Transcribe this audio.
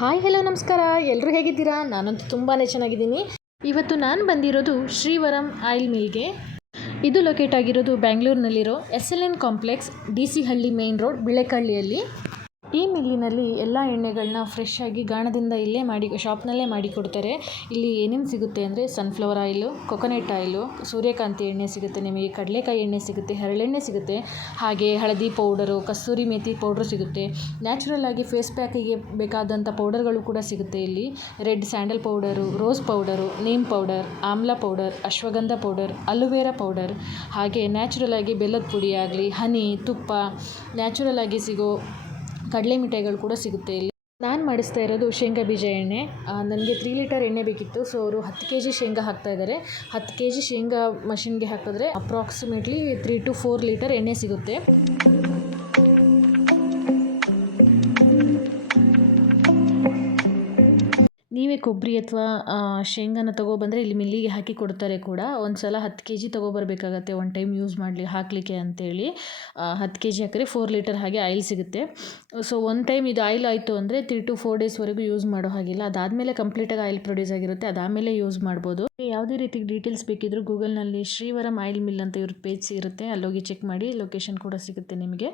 Hi hello ನಮಸ್ಕಾರ. ಎಲ್ಲರೂ ಹೇಗಿದ್ದೀರಾ? ನಾನಂತೂ ತುಂಬಾ ಚೆನ್ನಾಗಿದ್ದೀನಿ. ಇವತ್ತು ನಾನು ಬಂದಿರೋದು ಶ್ರೀವರಂ ಆಯಿಲ್ ಮಿಲ್ಗೆ. ಇದು ಲೊಕೇಟ್ ಆಗಿರೋದು ಬೆಂಗಳೂರಿನಲ್ಲಿರೋ SLN ಕಾಂಪ್ಲೆಕ್ಸ್, DC ಹಳ್ಳಿ ಮೇನ್ ರೋಡ್, ಬಿಳೆಕಳ್ಳಿಯಲ್ಲಿ. ಈ ಮಿಲ್ಲಿನಲ್ಲಿ ಎಲ್ಲ ಎಣ್ಣೆಗಳನ್ನ ಫ್ರೆಶ್ ಆಗಿ ಗಾಣದಿಂದ ಇಲ್ಲೇ ಶಾಪ್ನಲ್ಲೇ ಮಾಡಿ ಕೊಡ್ತಾರೆ. ಇಲ್ಲಿ ಏನೇನು ಸಿಗುತ್ತೆ ಅಂದರೆ ಸನ್ಫ್ಲವರ್ ಆಯಿಲು, ಕೊಕೊನೆಟ್ ಆಯಿಲು, ಸೂರ್ಯಕಾಂತಿ ಎಣ್ಣೆ ಸಿಗುತ್ತೆ, ನಿಮಗೆ ಕಡಲೆಕಾಯಿ ಎಣ್ಣೆ ಸಿಗುತ್ತೆ, ಹರಳೆಣ್ಣೆ ಸಿಗುತ್ತೆ, ಹಾಗೆ ಹಳದಿ ಪೌಡರು, ಕಸ್ತೂರಿ ಮೇಥಿ ಪೌಡ್ರು ಸಿಗುತ್ತೆ. ನ್ಯಾಚುರಲ್ ಆಗಿ ಫೇಸ್ ಪ್ಯಾಕಿಗೆ ಬೇಕಾದಂಥ ಪೌಡರ್ಗಳು ಕೂಡ ಸಿಗುತ್ತೆ ಇಲ್ಲಿ. Red sandal powder, rose powder, neem powder, amla powder, ashwagandha powder, aloe vera powder, ಹಾಗೆ ನ್ಯಾಚುರಲ್ ಆಗಿ ಬೆಲ್ಲದ ಪುಡಿ ಆಗಲಿ, ಹನಿ, ತುಪ್ಪ, ನ್ಯಾಚುರಲ್ ಆಗಿ ಸಿಗೋ ಕಡಲೆ ಮಿಠಾಯಿಗಳು ಕೂಡ ಸಿಗುತ್ತೆ ಇಲ್ಲಿ. ನಾನು ಮಾಡಿಸ್ತಾ ಇರೋದು ಶೇಂಗಾ ಬೀಜ ಎಣ್ಣೆ. ನನಗೆ 3 ಲೀಟರ್ ಎಣ್ಣೆ ಬೇಕಿತ್ತು. ಸೊ ಅವರು 10 kg ಶೇಂಗಾ ಹಾಕ್ತಾ ಇದ್ದಾರೆ. 10 kg ಶೇಂಗಾ ಮಷಿನ್ಗೆ ಹಾಕಿದ್ರೆ ಅಪ್ರಾಕ್ಸಿಮೇಟ್ಲಿ 3 to 4 ಲೀಟರ್ ಎಣ್ಣೆ ಸಿಗುತ್ತೆ. ನೀವೇ ಕೊಬ್ಬರಿ ಅಥವಾ ಶೇಂಗಾನ ತೊಗೊಬಂದರೆ ಇಲ್ಲಿ ಮಿಲ್ಲಿಗೆ ಹಾಕಿ ಕೊಡ್ತಾರೆ ಕೂಡ. ಒಂದು ಸಲ 10 kg ತೊಗೊಬರ್ಬೇಕಾಗತ್ತೆ ಒನ್ ಟೈಮ್ ಯೂಸ್ ಹಾಕಲಿಕ್ಕೆ ಅಂತೇಳಿ. 10 kg ಹಾಕಿದ್ರೆ 4 ಲೀಟರ್ ಹಾಗೆ ಆಯಿಲ್ ಸಿಗುತ್ತೆ. ಸೊ ಒನ್ ಟೈಮ್ ಇದು ಆಯಿಲ್ ಆಯಿತು ಅಂದರೆ 3 to 4 ಡೇಸ್ವರೆಗೂ ಯೂಸ್ ಮಾಡೋ ಹಾಗಿಲ್ಲ. ಅದಾದಮೇಲೆ ಕಂಪ್ಲೀಟಾಗಿ ಆಯಿಲ್ ಪ್ರೊಡ್ಯೂಸ್ ಆಗಿರುತ್ತೆ, ಅದಾದಮೇಲೆ ಯೂಸ್ ಮಾಡ್ಬೋದು. ಯಾವುದೇ ರೀತಿ ಡೀಟೇಲ್ಸ್ ಬೇಕಿದ್ರೂ ಗೂಗಲ್ನಲ್ಲಿ ಶ್ರೀವರಂ ಆಯಿಲ್ ಮಿಲ್ ಅಂತ ಇವ್ರ ಪೇಜ್ ಇರುತ್ತೆ, ಅಲ್ಲೋಗಿ ಚೆಕ್ ಮಾಡಿ. ಲೊಕೇಶನ್ ಕೂಡ ಸಿಗುತ್ತೆ ನಿಮಗೆ.